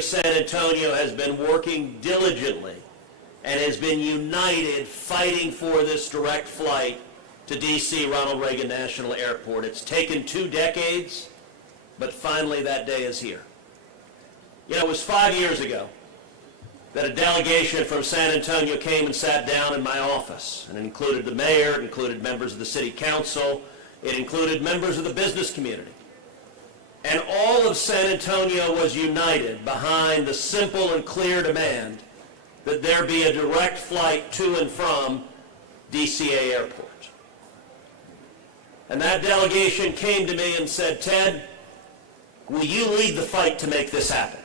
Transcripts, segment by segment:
of San Antonio has been working diligently and has been united fighting for this direct flight to D.C. Ronald Reagan National Airport. It's taken 2 decades, but finally that day is here. You know, it was 5 years ago that a delegation from San Antonio came and sat down in my office, and it included the mayor, it included members of the city council, it included members of the business community. And all of San Antonio was united behind the simple and clear demand that there be a direct flight to and from DCA Airport. And that delegation came to me and said, "Ted, will you lead the fight to make this happen?"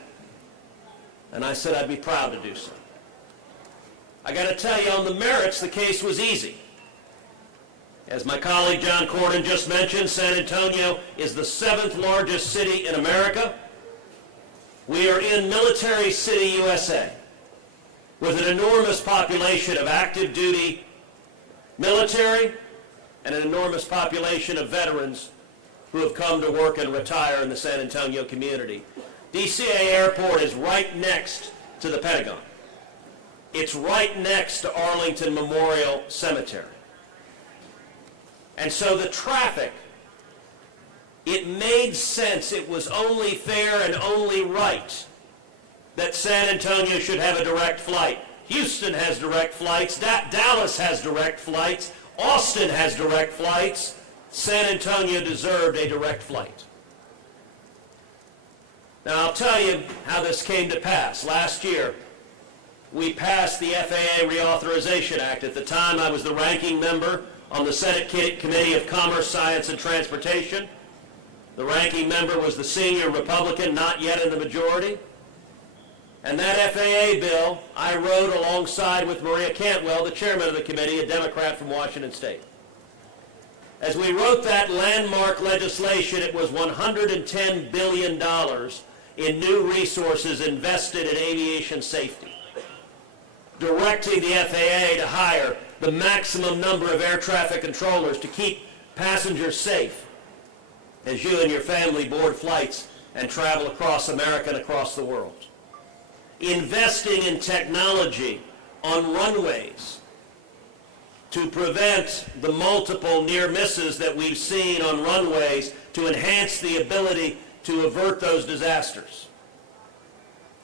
And I said I'd be proud to do so. I got to tell you, on the merits, the case was easy. As my colleague John Cornyn just mentioned, San Antonio is the 7th largest city in America. We are in Military City, USA, with an enormous population of active duty military and an enormous population of veterans who have come to work and retire in the San Antonio community. DCA Airport is right next to the Pentagon. It's right next to Arlington Memorial Cemetery. And so the traffic, it made sense. It was only fair and only right that San Antonio should have a direct flight. Houston has direct flights. Dallas has direct flights. Austin has direct flights. San Antonio deserved a direct flight. Now, I'll tell you how this came to pass. Last year, we passed the FAA Reauthorization Act. At the time, I was the ranking member on the Senate Committee of Commerce, Science, and Transportation. The ranking member was the senior Republican, not yet in the majority. And that FAA bill I wrote alongside with Maria Cantwell, the chairman of the committee, a Democrat from Washington State. As we wrote that landmark legislation, it was $110 billion in new resources invested in aviation safety, directing the FAA to hire the maximum number of air traffic controllers to keep passengers safe as you and your family board flights and travel across America and across the world. Investing in technology on runways to prevent the multiple near misses that we've seen on runways, to enhance the ability to avert those disasters.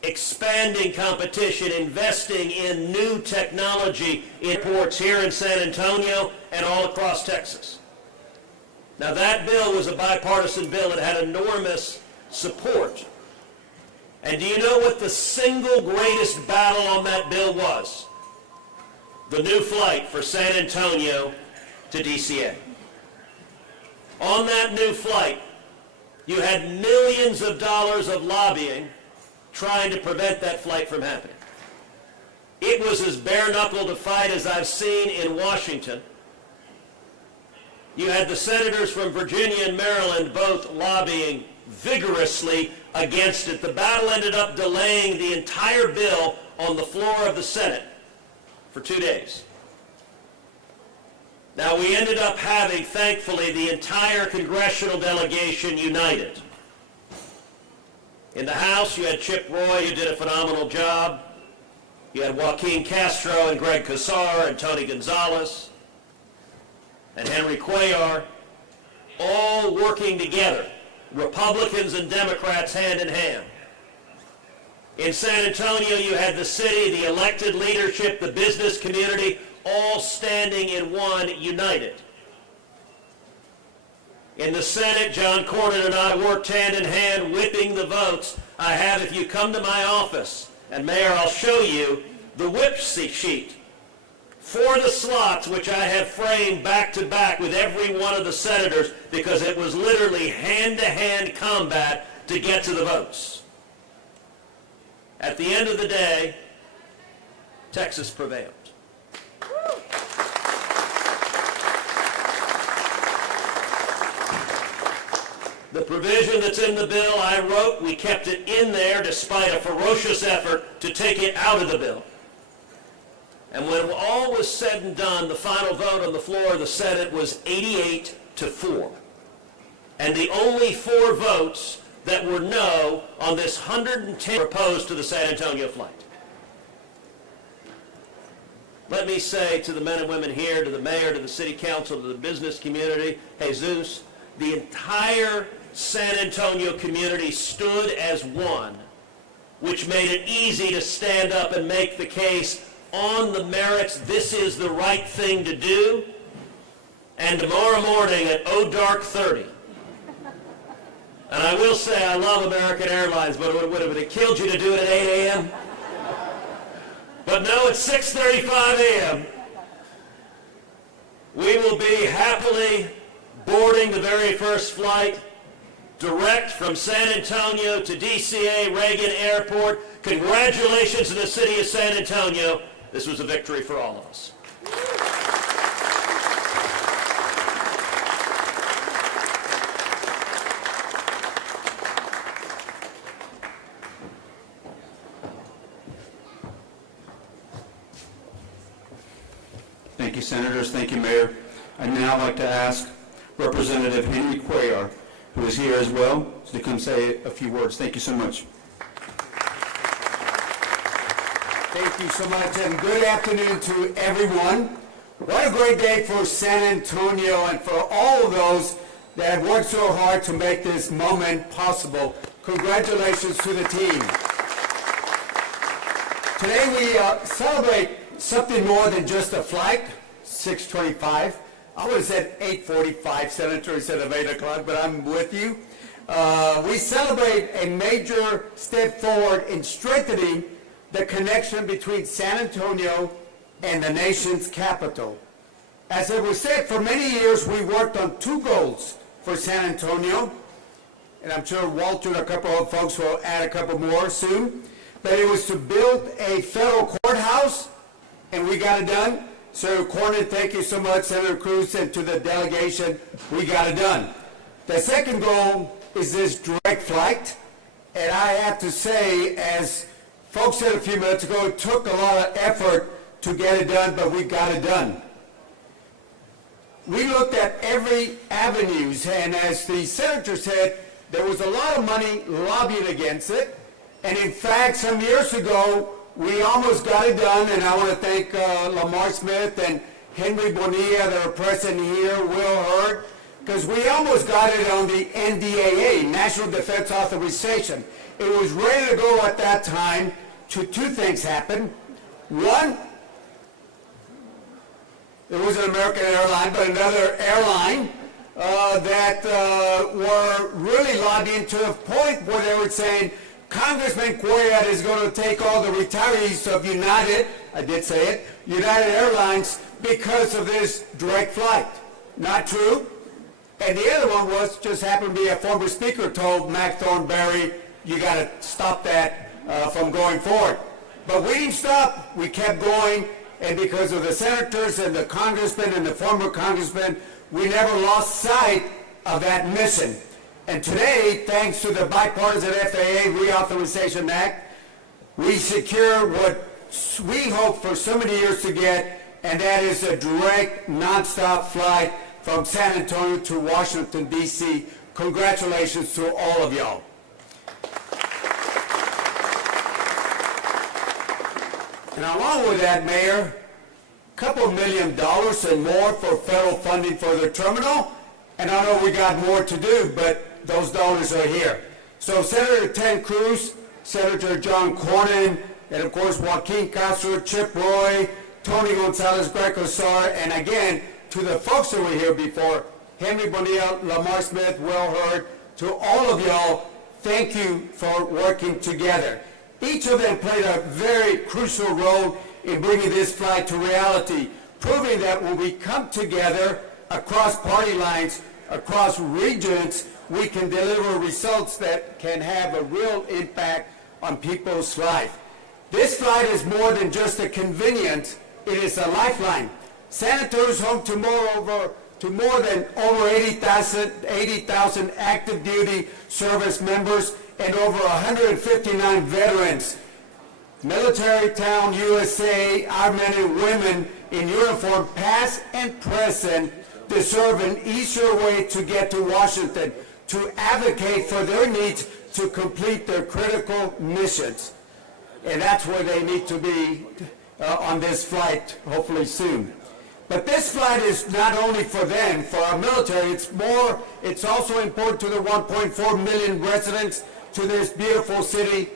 Expanding competition, investing in new technology in ports here in San Antonio and all across Texas. Now, that bill was a bipartisan bill. It had enormous support. And do you know what the single greatest battle on that bill was? The new flight for San Antonio to DCA. On that new flight, you had millions of dollars of lobbying trying to prevent that flight from happening. It was as bare-knuckled a fight as I've seen in Washington. You had the senators from Virginia and Maryland both lobbying vigorously against it. The battle ended up delaying the entire bill on the floor of the Senate for 2 days. Now, we ended up having, thankfully, the entire congressional delegation united. In the House, you had Chip Roy, who did a phenomenal job. You had Joaquin Castro and Greg Casar and Tony Gonzalez and Henry Cuellar, all working together, Republicans and Democrats hand in hand. In San Antonio, you had the city, the elected leadership, the business community, all standing in one, united. In the Senate, John Cornyn and I worked hand in hand, whipping the votes. I have, if you come to my office, and Mayor, I'll show you the whip sheet for the slots, which I have framed back to back with every one of the senators, because it was literally hand-to-hand combat to get to the votes. At the end of the day, Texas prevailed. The provision that's in the bill I wrote, we kept it in there despite a ferocious effort to take it out of the bill. And when all was said and done, the final vote on the floor of the Senate was 88-4. And the only 4 votes that were no on this 110 opposed to the San Antonio flight. Let me say to the men and women here, to the mayor, to the city council, to the business community, Jesus, the entire San Antonio community stood as one, which made it easy to stand up and make the case on the merits. This is the right thing to do. And tomorrow morning at dark 30, and I will say I love American Airlines, but would it killed you to do it at 8 a.m.? But no, at 6:35 a.m., we will be happily boarding the very first flight direct from San Antonio to DCA Reagan Airport. Congratulations to the city of San Antonio. This was a victory for all of us. Thank you, Senators. Thank you, Mayor. I'd now like to ask Representative Henry Cuellar, who is here as well, to come say a few words. Thank you so much. Thank you so much, and good afternoon to everyone. What a great day for San Antonio and for all of those that have worked so hard to make this moment possible. Congratulations to the team. Today we celebrate something more than just a flight, 6:25. I would have said 8:45, Senator, instead of 8 o'clock, but I'm with you. We celebrate a major step forward in strengthening the connection between San Antonio and the nation's capital. As it was said, for many years we worked on two goals for San Antonio, and I'm sure Walter and a couple of folks will add a couple more soon, but it was to build a federal courthouse, and we got it done. Senator Cornyn, thank you so much. Senator Cruz, and to the delegation, we got it done. The second goal is this direct flight, and I have to say, as folks said a few minutes ago, it took a lot of effort to get it done, but we got it done. We looked at every avenues, and as the senator said, there was a lot of money lobbying against it, and in fact, some years ago, we almost got it done, and I want to thank Lamar Smith and Henry Bonilla that are present here, Will Hurd, because we almost got it on the NDAA, National Defense Authorization. It was ready to go at that time. Two things happened. One, it was an American airline, but another airline that were really lobbying to the point where they were saying, Congressman Cuellar is going to take all the retirees of United, I did say it, United Airlines, because of this direct flight. Not true. And the other one was, just happened to be a former speaker told Mac Thornberry, you got to stop that from going forward. But we didn't stop. We kept going, and because of the senators and the congressmen and the former congressmen, we never lost sight of that mission. And today, thanks to the bipartisan FAA Reauthorization Act, we secure what we hoped for so many years to get, and that is a direct, nonstop flight from San Antonio to Washington, D.C. Congratulations to all of y'all. And along with that, Mayor, a couple $1 million and more for federal funding for the terminal, and I know we got more to do, but those dollars are here. So Senator Ted Cruz, Senator John Cornyn, and of course Joaquin Castro, Chip Roy, Tony Gonzalez, Greg Cosar, and again, to the folks that were here before, Henry Bonilla, Lamar Smith, Will Hurd, to all of y'all, thank you for working together. Each of them played a very crucial role in bringing this flight to reality, proving that when we come together across party lines, across regions, we can deliver results that can have a real impact on people's life. This flight is more than just a convenience, it is a lifeline. San Antonio is home to more than 80,000 active duty service members and over 159 veterans. Military Town USA, our men and women in uniform, past and present, deserve an easier way to get to Washington, to advocate for their needs to complete their critical missions. And that's where they need to be on this flight, hopefully soon. But this flight is not only for them, for our military, it's also important to the 1.4 million residents to this beautiful city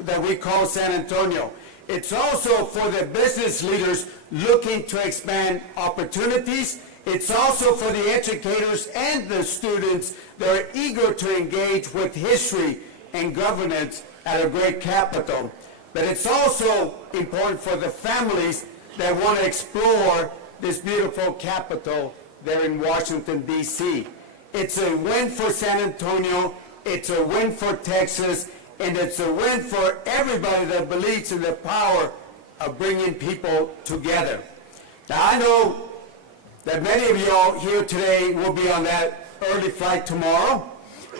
that we call San Antonio. It's also for the business leaders looking to expand opportunities. It's also for the educators and the students that are eager to engage with history and governance at a great capital. But it's also important for the families that want to explore this beautiful capital there in Washington, D.C. It's a win for San Antonio, it's a win for Texas, and it's a win for everybody that believes in the power of bringing people together. Now, I know that many of y'all here today will be on that early flight tomorrow,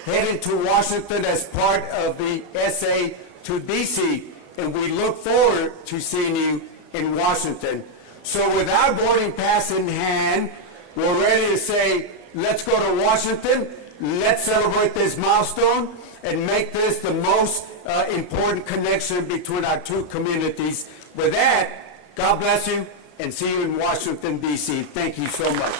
heading to Washington as part of the SA to D.C., and we look forward to seeing you in Washington. So with our boarding pass in hand, we're ready to say, let's go to Washington, let's celebrate this milestone, and make this the most important connection between our two communities. With that, God bless you, and see you in Washington, D.C. Thank you so much.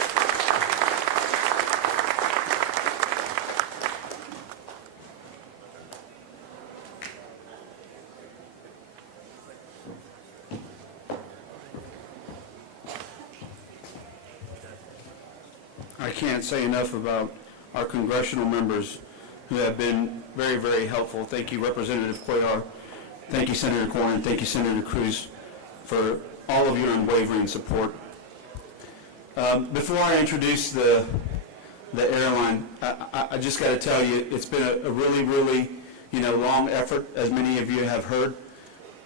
I can't say enough about our congressional members who have been very, very helpful. Thank you, Representative Cuellar. Thank you, Senator Cornyn. Thank you, Senator Cruz, for all of your unwavering support. Before I introduce the airline, I just got to tell you, it's been a really, really, long effort, as many of you have heard.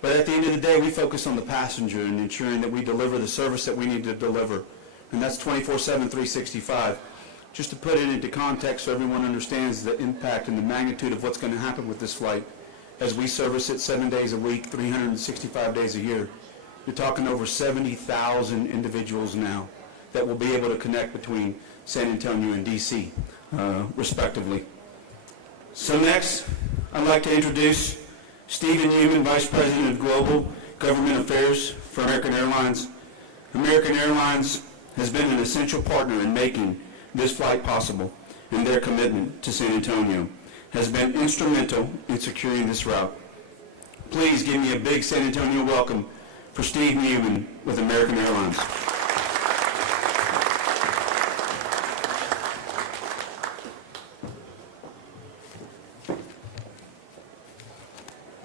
But at the end of the day, we focus on the passenger and ensuring that we deliver the service that we need to deliver. And that's 24/7, 365. Just to put it into context so everyone understands the impact and the magnitude of what's going to happen with this flight, as we service it 7 days a week, 365 days a year, you're talking over 70,000 individuals now that will be able to connect between San Antonio and D.C., respectively. So next, I'd like to introduce Stephen Newman, Vice President of Global Government Affairs for American Airlines. American Airlines has been an essential partner in making this flight possible, and their commitment to San Antonio has been instrumental in securing this route. Please give me a big San Antonio welcome for Steve Newman with American Airlines.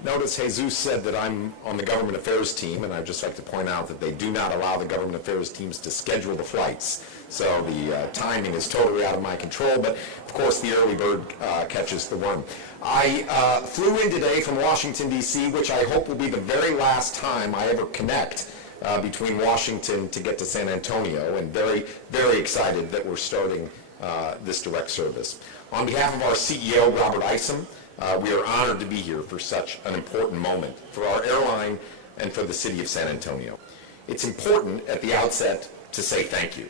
Notice Jesus said that I'm on the government affairs team, and I'd just like to point out that they do not allow the government affairs teams to schedule the flights. So the timing is totally out of my control, but of course the early bird catches the worm. I flew in today from Washington, D.C., which I hope will be the very last time I ever connect between Washington to get to San Antonio, and very, very excited that we're starting this direct service. On behalf of our CEO, Robert Isom, we are honored to be here for such an important moment for our airline and for the city of San Antonio. It's important at the outset to say thank you,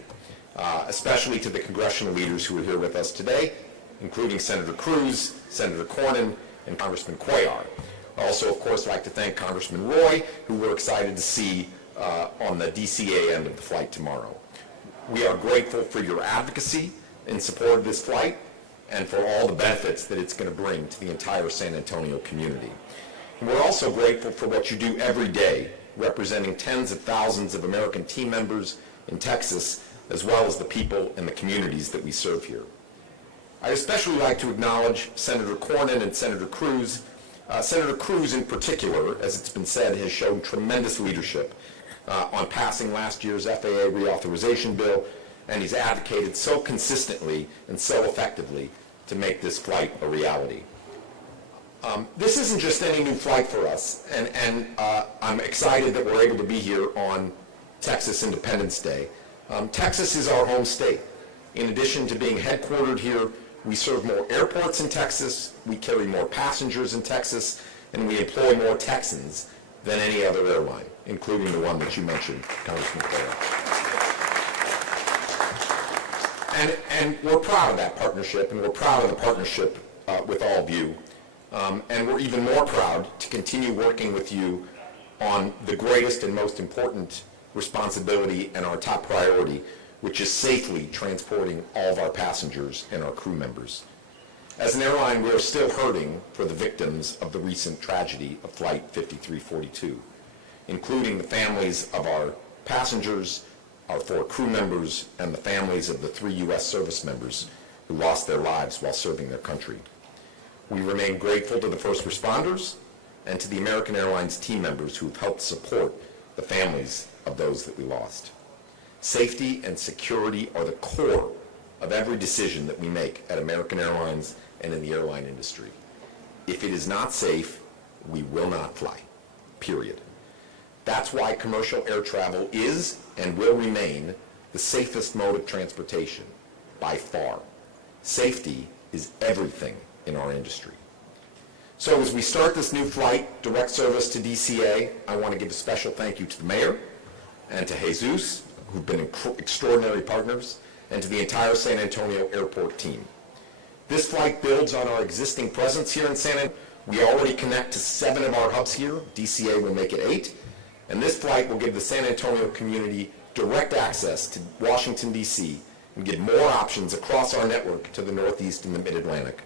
especially to the congressional leaders who are here with us today, including Senator Cruz, Senator Cornyn, and Congressman Cuellar. Also, of course, I'd like to thank Congressman Roy, who we're excited to see on the DCA end of the flight tomorrow. We are grateful for your advocacy in support of this flight, and for all the benefits that it's going to bring to the entire San Antonio community. And we're also grateful for what you do every day, representing tens of thousands of American team members in Texas, as well as the people and the communities that we serve here. I'd especially like to acknowledge Senator Cornyn and Senator Cruz. Senator Cruz in particular, as it's been said, has shown tremendous leadership on passing last year's FAA reauthorization bill, and he's advocated so consistently and so effectively to make this flight a reality. This isn't just any new flight for us, and I'm excited that we're able to be here on Texas Independence Day. Texas is our home state. In addition to being headquartered here, we serve more airports in Texas, we carry more passengers in Texas, and we employ more Texans than any other airline, including the one that you mentioned, Congressman Cuellar. And we're proud of that partnership, and we're proud of the partnership with all of you. And we're even more proud to continue working with you on the greatest and most important responsibility and our top priority, which is safely transporting all of our passengers and our crew members. As an airline, we are still hurting for the victims of the recent tragedy of Flight 5342, including the families of our passengers, our 4 crew members, and the families of the 3 U.S. service members who lost their lives while serving their country. We remain grateful to the first responders and to the American Airlines team members who have helped support the families of those that we lost. Safety and security are the core of every decision that we make at American Airlines and in the airline industry. If it is not safe, we will not fly, period. That's why commercial air travel is and will remain the safest mode of transportation by far. Safety is everything in our industry. So as we start this new flight, direct service to DCA, I want to give a special thank you to the mayor and to Jesus, who've been extraordinary partners, and to the entire San Antonio Airport team. This flight builds on our existing presence here in San Antonio. We already connect to 7 of our hubs here. DCA will make it 8. And this flight will give the San Antonio community direct access to Washington, D.C. and give more options across our network to the Northeast and the Mid-Atlantic.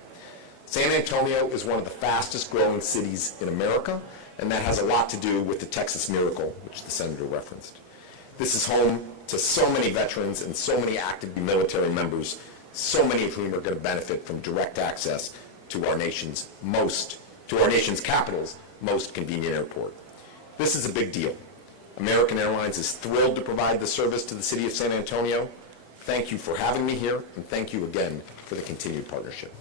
San Antonio is one of the fastest growing cities in America, and that has a lot to do with the Texas miracle, which the Senator referenced. This is home to so many veterans and so many active military members, so many of whom are going to benefit from direct access to our nation's capital's most convenient airport. This is a big deal. American Airlines is thrilled to provide the service to the city of San Antonio. Thank you for having me here, and thank you again for the continued partnership.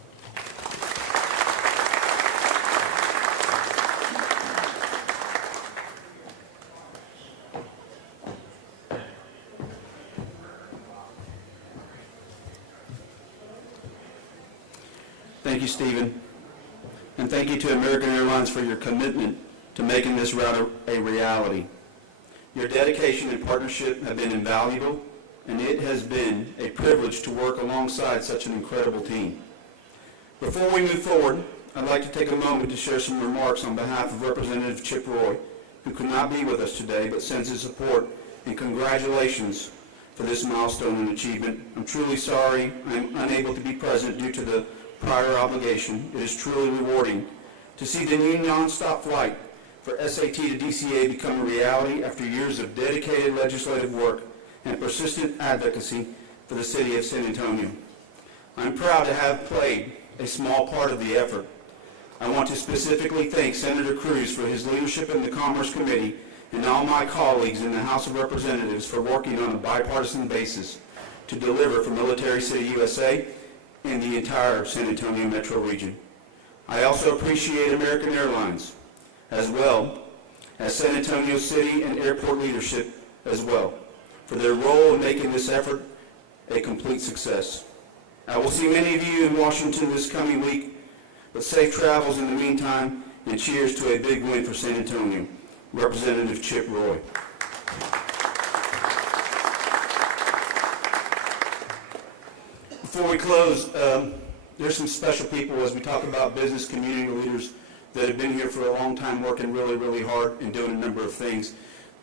Thank you, Stephen. And thank you to American Airlines for your commitment to making this route a reality. Your dedication and partnership have been invaluable, and it has been a privilege to work alongside such an incredible team. Before we move forward, I'd like to take a moment to share some remarks on behalf of Representative Chip Roy, who could not be with us today but sends his support and congratulations for this milestone and achievement. I'm truly sorry I'm unable to be present due to the prior obligation. It is truly rewarding to see the new nonstop flight for SAT to DCA become a reality after years of dedicated legislative work and persistent advocacy for the city of San Antonio. I'm proud to have played a small part of the effort. I want to specifically thank Senator Cruz for his leadership in the Commerce Committee and all my colleagues in the House of Representatives for working on a bipartisan basis to deliver for Military City USA and the entire San Antonio metro region. I also appreciate American Airlines, as well as San Antonio City and airport leadership as well, for their role in making this effort a complete success. I will see many of you in Washington this coming week, but safe travels in the meantime, and cheers to a big win for San Antonio. Representative Chip Roy. Before we close, there's some special people as we talk about business community leaders that have been here for a long time working really, really hard and doing a number of things.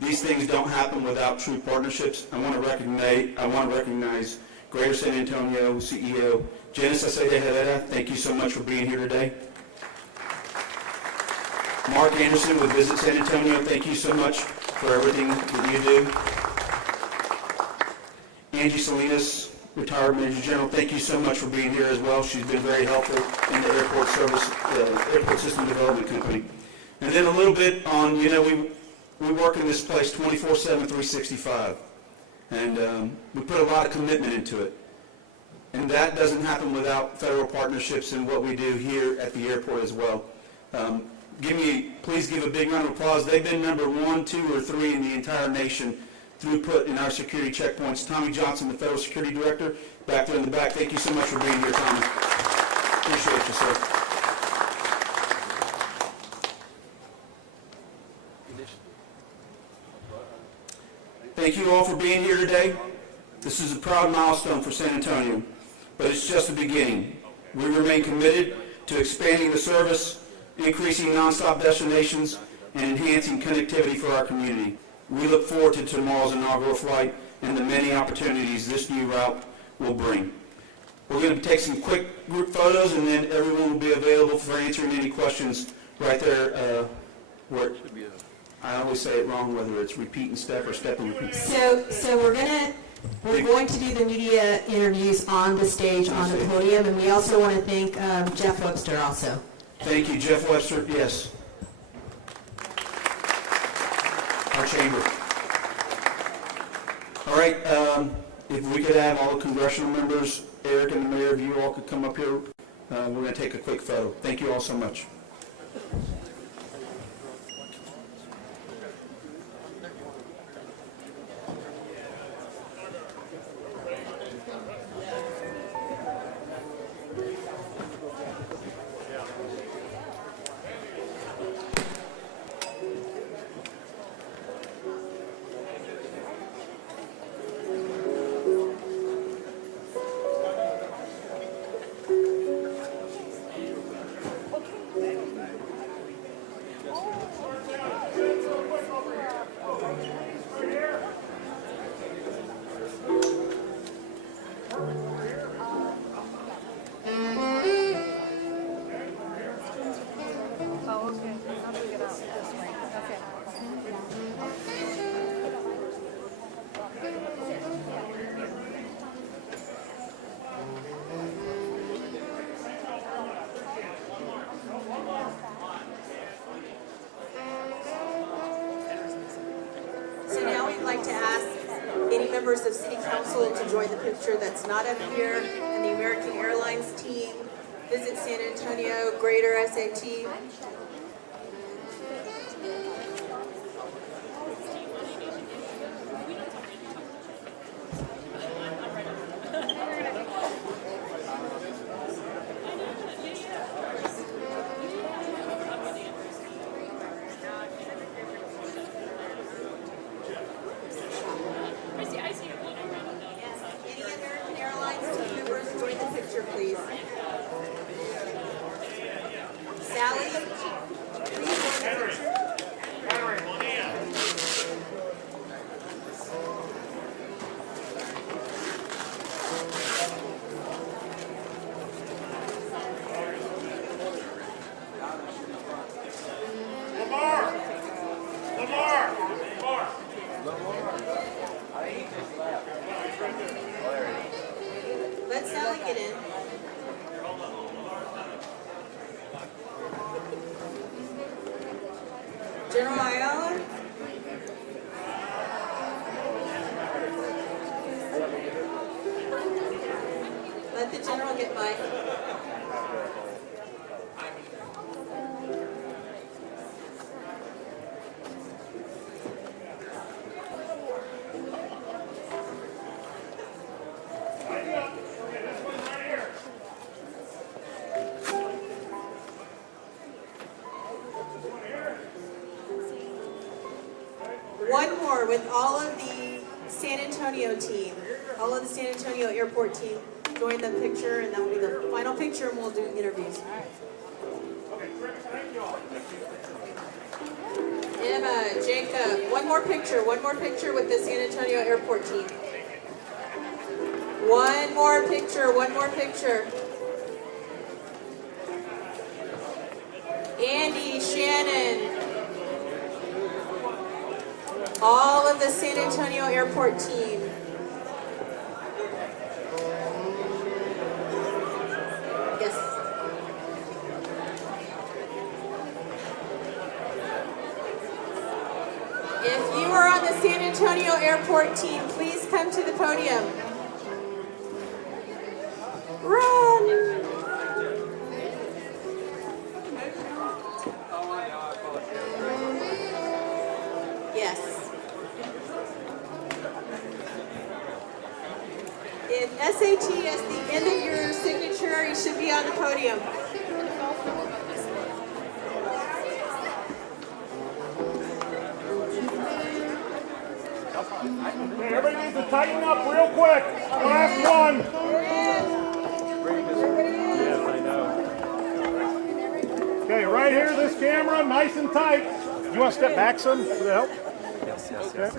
These things don't happen without true partnerships. I want to recognize Greater San Antonio CEO Janice Aceda Herrera. Thank you so much for being here today. Mark Anderson with Visit San Antonio, thank you so much for everything that you do. Angie Salinas, retired Manager General, thank you so much for being here as well. She's been very helpful in the airport system development company. And then a little bit on, we work in this place 24/7, 365. And we put a lot of commitment into it. And that doesn't happen without federal partnerships and what we do here at the airport as well. Please give a big round of applause. They've been number 1, 2, or 3 in the entire nation throughput in our security checkpoints. Tommy Johnson, the Federal Security Director, back there in the back. Thank you so much for being here, Tommy. Appreciate you, sir. Thank you all for being here today. This is a proud milestone for San Antonio, but it's just the beginning. We remain committed to expanding the service, increasing nonstop destinations, and enhancing connectivity for our community. We look forward to tomorrow's inaugural flight and the many opportunities this new route will bring. We're going to take some quick group photos, and then everyone will be available for answering any questions right there. Where I always say it wrong, whether it's repeat and step or step and repeat. So we're going to do the media interviews on the stage, on the podium, and we also want to thank Jeff Webster also. Thank you, Jeff Webster. Yes. Our chamber. All right, if we could have all the congressional members, Eric and the mayor, if you all could come up here, we're going to take a quick photo. Thank you all so much. Members of City Council to join the picture that's not up here, and the American Airlines team, Visit San Antonio, Greater SAT. Let Sally get in. General Ayala. Let the general get by. One more with all of the San Antonio team, all of the San Antonio airport team, join the picture, and that will be the final picture, and we'll do interviews. Emma, Jacob, one more picture with the San Antonio airport team. One more picture. Andy, Shannon. All of the San Antonio airport team. Yes. If you are on the San Antonio airport team, please come to the podium. Run! Yes. If SAT is the end of your signature, you should be on the podium. Okay, everybody needs to tighten up real quick. Last one. Yes, I know. Okay, right here, this camera, nice and tight. You want to step back some for the help? Yes. Okay.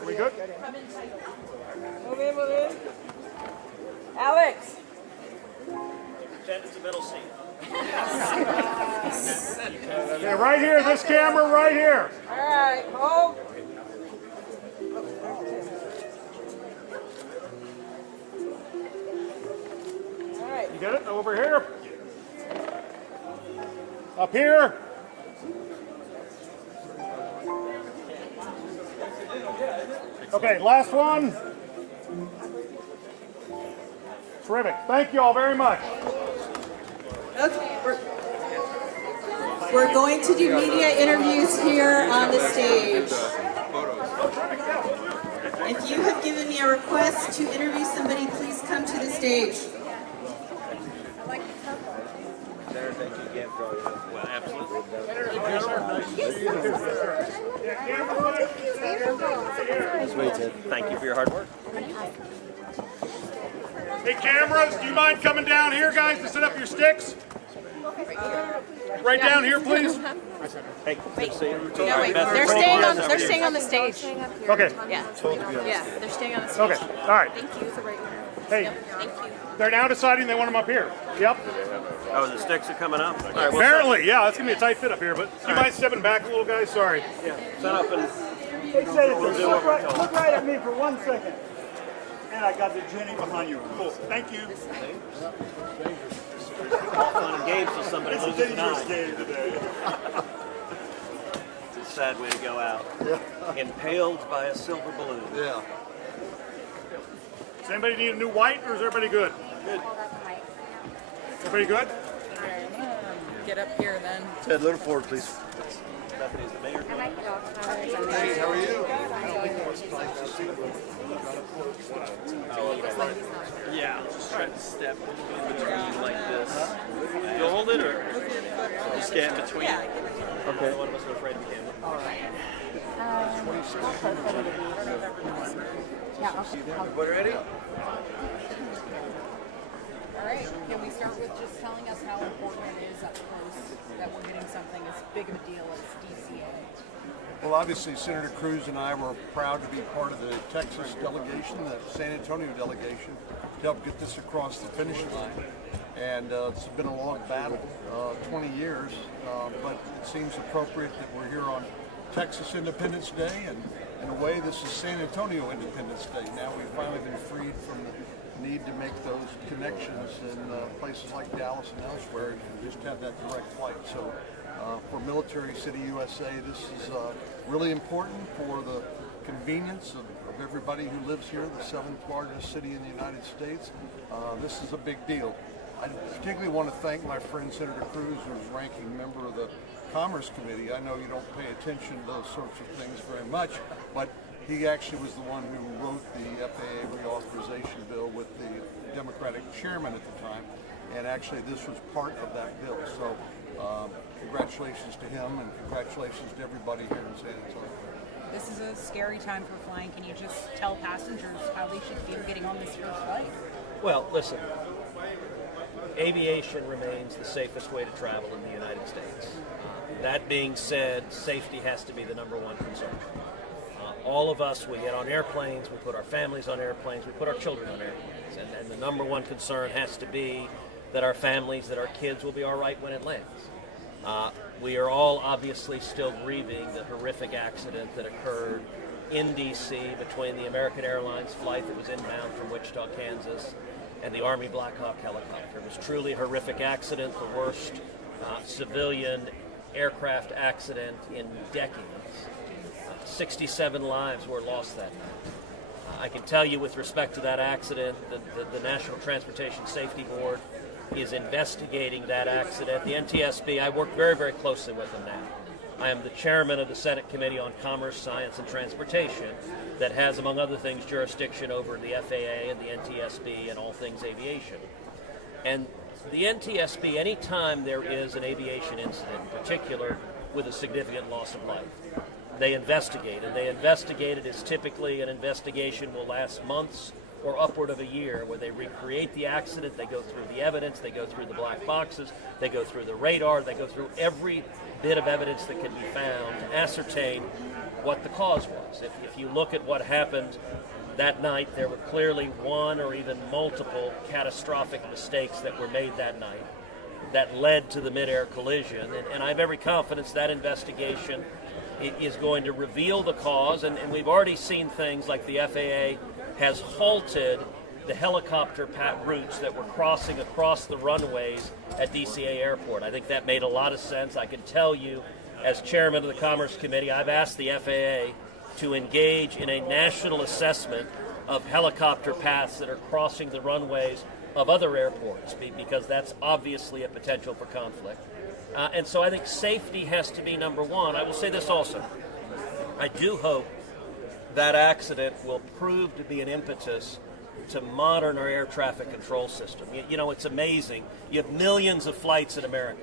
Are we good? Move in. Alex. Ted, it's the middle seat. Okay, right here, this camera right here. All right, hold. All right. You get it? Over here. Up here. Okay, last one. Terrific. Thank you all very much. Okay, we're going to do media interviews here on the stage. If you have given me a request to interview somebody, please come to the stage. Thank you for your hard work. Hey, cameras, do you mind coming down here, guys, to set up your sticks? Right down here, please. Hey, good to see you. No, wait, they're staying on the stage. Okay. Yeah. Yeah, they're staying on the stage. Okay. All right. Thank you. Hey, Thank you. they're now deciding they want them up here. Yep. Oh, the sticks are coming up. Apparently, yeah, that's gonna be a tight fit up here. But do you mind stepping back a little, guys? Sorry. Yeah, set up and Look right at me for 1 second. And I got the Jenny behind you. Cool. Thank you. all fun and games till somebody It's a loses an dangerous eye. game today. It's a sad way to go out. Impaled by a silver balloon. Yeah. Does anybody need a new white, or is everybody good? Good. Everybody good? Get up here then. Ted, little forward, please. Stephanie's the mayor. Hey, how are you? Yeah. Try to step in between like this. You hold it or just get in between? Yeah. Okay. One of us are afraid of the camera. Everybody ready? All right. Can we start with just telling us how important it is up close that we're getting something as big of a deal as DCA? Well, obviously, Senator Cruz and I were proud to be part of the Texas delegation, the San Antonio delegation, to help get this across the finish line. And it's been a long battle, 20 years, but it seems appropriate that we're here on Texas Independence Day, and in a way, this is San Antonio Independence Day. Now we've finally been freed from the need to make those connections in places like Dallas and elsewhere, and just have that direct flight. So for Military City, USA, this is really important for the convenience of everybody who lives here, the 7th largest city in the United States. This is a big deal. I particularly want to thank my friend Senator Cruz, who's ranking member of the Commerce Committee. I know you don't pay attention to those sorts of things very much, but he actually was the one who wrote the FAA reauthorization bill with the Democratic chairman at the time, and actually this was part of that bill. So congratulations to him, and congratulations to everybody here in San Antonio. This is a scary time for flying. Can you just tell passengers how they should feel getting on this first flight? Well, listen. Aviation remains the safest way to travel in the United States. That being said, safety has to be the number one concern. All of us, we get on airplanes, we put our families on airplanes, we put our children on airplanes, and the number one concern has to be that our families, that our kids will be all right when it lands. We are all obviously still grieving the horrific accident that occurred in D.C. between the American Airlines flight that was inbound from Wichita, Kansas, and the Army Black Hawk helicopter. It was truly a horrific accident, the worst civilian aircraft accident in decades. 67 lives were lost that night. I can tell you with respect to that accident, the National Transportation Safety Board is investigating that accident. The NTSB, I work very, very closely with them now. I am the chairman of the Senate Committee on Commerce, Science, and Transportation that has, among other things, jurisdiction over the FAA and the NTSB and all things aviation. And the NTSB, anytime there is an aviation incident, in particular with a significant loss of life, they investigate. And they investigate it as typically an investigation will last months or upward of a year, where they recreate the accident, they go through the evidence, they go through the black boxes, they go through the radar, they go through every bit of evidence that can be found to ascertain what the cause was. If you look at what happened that night, there were clearly one or even multiple catastrophic mistakes that were made that night that led to the mid-air collision. And I have every confidence that investigation is going to reveal the cause. And we've already seen things like the FAA has halted the helicopter routes that were crossing across the runways at DCA Airport. I think that made a lot of sense. I can tell you, as chairman of the Commerce Committee, I've asked the FAA to engage in a national assessment of helicopter paths that are crossing the runways of other airports, because that's obviously a potential for conflict. And so I think safety has to be number one. I will say this also. I do hope that accident will prove to be an impetus to modern our air traffic control system. You know, it's amazing. You have millions of flights in America,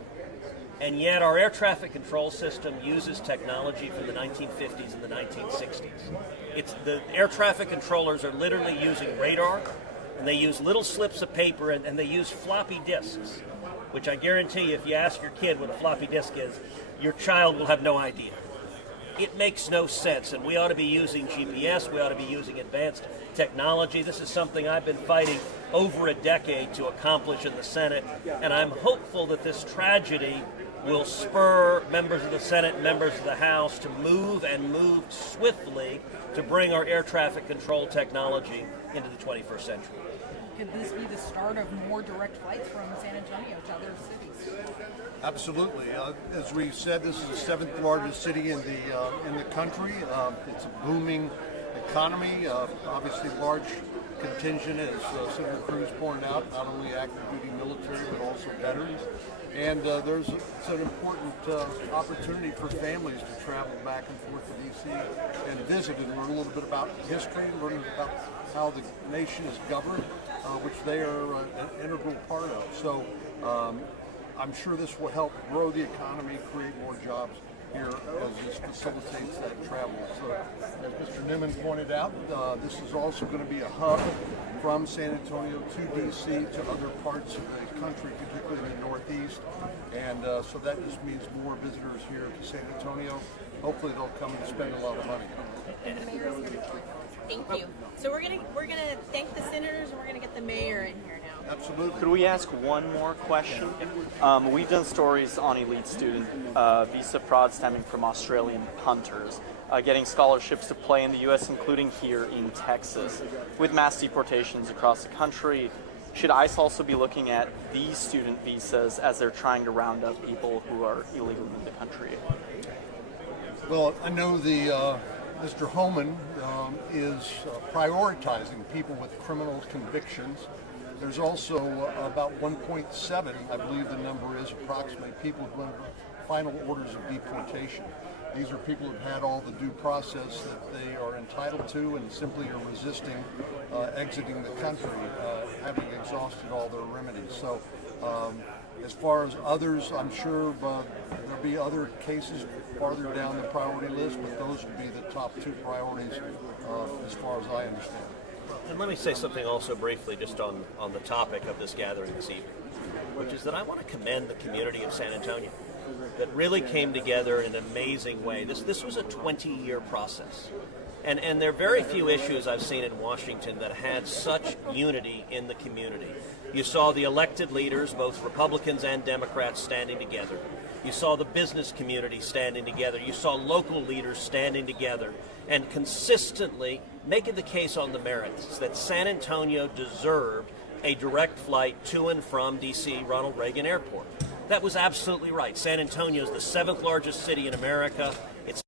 and yet our air traffic control system uses technology from the 1950s and the 1960s. The air traffic controllers are literally using radar, and they use little slips of paper, and they use floppy disks, which I guarantee you, if you ask your kid what a floppy disk is, your child will have no idea. It makes no sense, and we ought to be using GPS, we ought to be using advanced technology. This is something I've been fighting over a decade to accomplish in the Senate, and I'm hopeful that this tragedy will spur members of the Senate and members of the House to move swiftly to bring our air traffic control technology into the 21st century. Could this be the start of more direct flights from San Antonio to other cities? Absolutely. As we said, this is the seventh largest city in the country. It's a booming economy. Obviously, large contingent, as Senator Cruz pointed out, not only active duty military but also veterans. And it's an important opportunity for families to travel back and forth to D.C. and visit and learn a little bit about history, learn about how the nation is governed, which they are an integral part of. So I'm sure this will help grow the economy, create more jobs here as this facilitates that travel. So as Mr. Nimmin pointed out, this is also going to be a hub from San Antonio to D.C. to other parts of the country, particularly in the Northeast. And so that just means more visitors here to San Antonio. Hopefully they'll come and spend a lot of money. And the mayor's here to join us. Thank you. So we're gonna thank the senators, and we're gonna get the mayor in here now. Absolutely. Could we ask one more question? We've done stories on elite student visa fraud stemming from Australian punters getting scholarships to play in the U.S., including here in Texas. With mass deportations across the country, should ICE also be looking at these student visas as they're trying to round up people who are illegally in the country? Well, I know Mr. Homan is prioritizing people with criminal convictions. There's also about 1.7, I believe the number is approximately, people who have final orders of deportation. These are people who've had all the due process that they are entitled to and simply are resisting exiting the country, having exhausted all their remedies. So as far as others, I'm sure there'll be other cases farther down the priority list, but those would be the top two priorities as far as I understand. And let me say something also briefly just on the topic of this gathering this evening, which is that I want to commend the community of San Antonio that really came together in an amazing way. This was a 20-year process. And there are very few issues I've seen in Washington that had such unity in the community. You saw the elected leaders, both Republicans and Democrats, standing together. You saw the business community standing together. You saw local leaders standing together and consistently making the case on the merits that San Antonio deserved a direct flight to and from D.C. Ronald Reagan Airport. That was absolutely right. San Antonio is the 7th largest city in America. It's